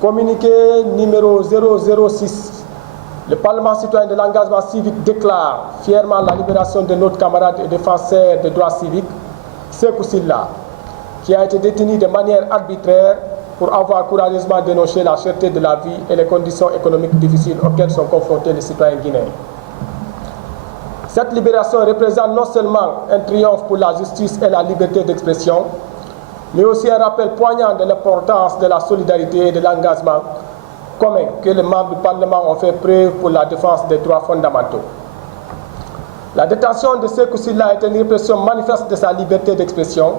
Communiqué numéro 006. Le Parlement citoyen de l'engagement civique déclare fièrement la libération de notre camarade et défenseur des droits civiques, Sékou Sylla, qui a été détenu de manière arbitraire pour avoir courageusement dénoncé la cherté de la vie et les conditions économiques difficiles auxquelles sont confrontés les citoyens guinéens. Cette libération représente non seulement un triomphe pour la justice et la liberté d'expression, mais aussi un rappel poignant de l'importance de la solidarité et de l'engagement commun que les membres du Parlement ont fait preuve pour la défense des droits fondamentaux. La détention de Sékou Sylla est une répression manifeste de sa liberté d'expression,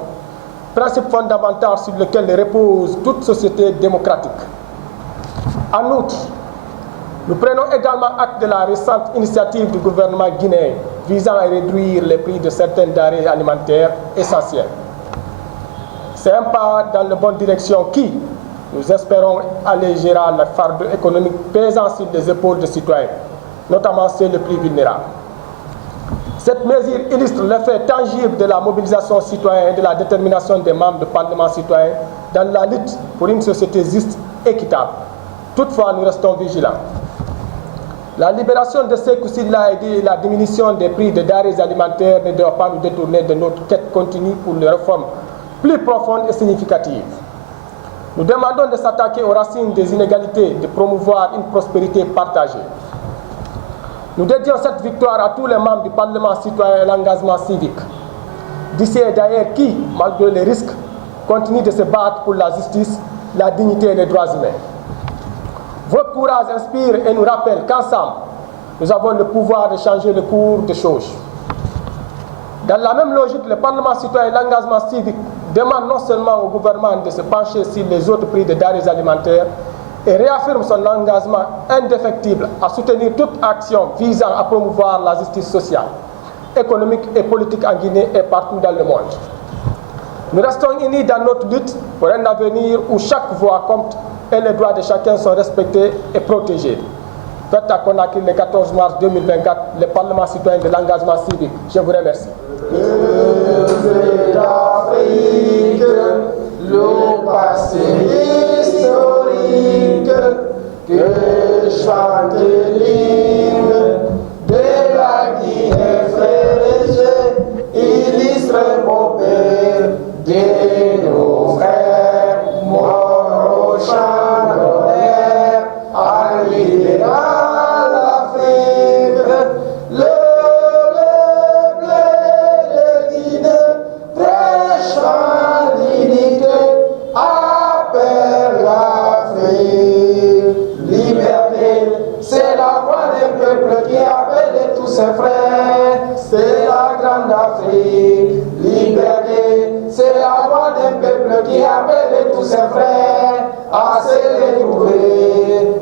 principe fondamental sur lequel repose toute société démocratique. En outre, nous prenons également acte de la récente initiative du gouvernement guinéen visant à réduire les prix de certains denrées alimentaires essentielles. C'est un pas dans la bonne direction qui, nous espérons, allégera le fardeau économique pesant sur les épaules des citoyens, notamment ceux les plus vulnérables. Cette mesure illustre l'effet tangible de la mobilisation citoyenne et de la détermination des membres du Parlement citoyen dans la lutte pour une société juste et équitable. Toutefois, nous restons vigilants. La libération de Sékou Sylla et la diminution des prix des denrées alimentaires ne doivent pas nous détourner de notre quête continue pour les réformes plus profondes et significatives. Nous demandons de s'attaquer aux racines des inégalités, de promouvoir une prospérité partagée. Nous dédions cette victoire à tous les membres du Parlement citoyen et l'engagement civique, d'ici et d'ailleurs qui, malgré les risques, continuent de se battre pour la justice, la dignité et les droits humains. Votre courage inspire et nous rappelle qu'ensemble, nous avons le pouvoir de changer le cours des choses. Dans la même logique, le Parlement citoyen et l'engagement civique demande non seulement au gouvernement de se pencher sur les autres prix des denrées alimentaires et réaffirme son engagement indéfectible à soutenir toute action visant à promouvoir la justice sociale, économique et politique en Guinée et partout dans le monde. Nous restons unis dans notre lutte pour un avenir où chaque voix compte et les droits de chacun sont respectés et protégés. Faites à Conakry le 14 mars 2024, le Parlement citoyen de l'engagement civique. Je vous remercie. D'Afrique, le passé historique, que chante l'hymne de la Guinée frère, illustre mon père, de nos frères, morts au champ d'honneur, à libéral l'Afrique, le ses frères, c'est la grande Afrique. Liberté, c'est la voix d'un peuple qui appelle tous ses frères à se retrouver.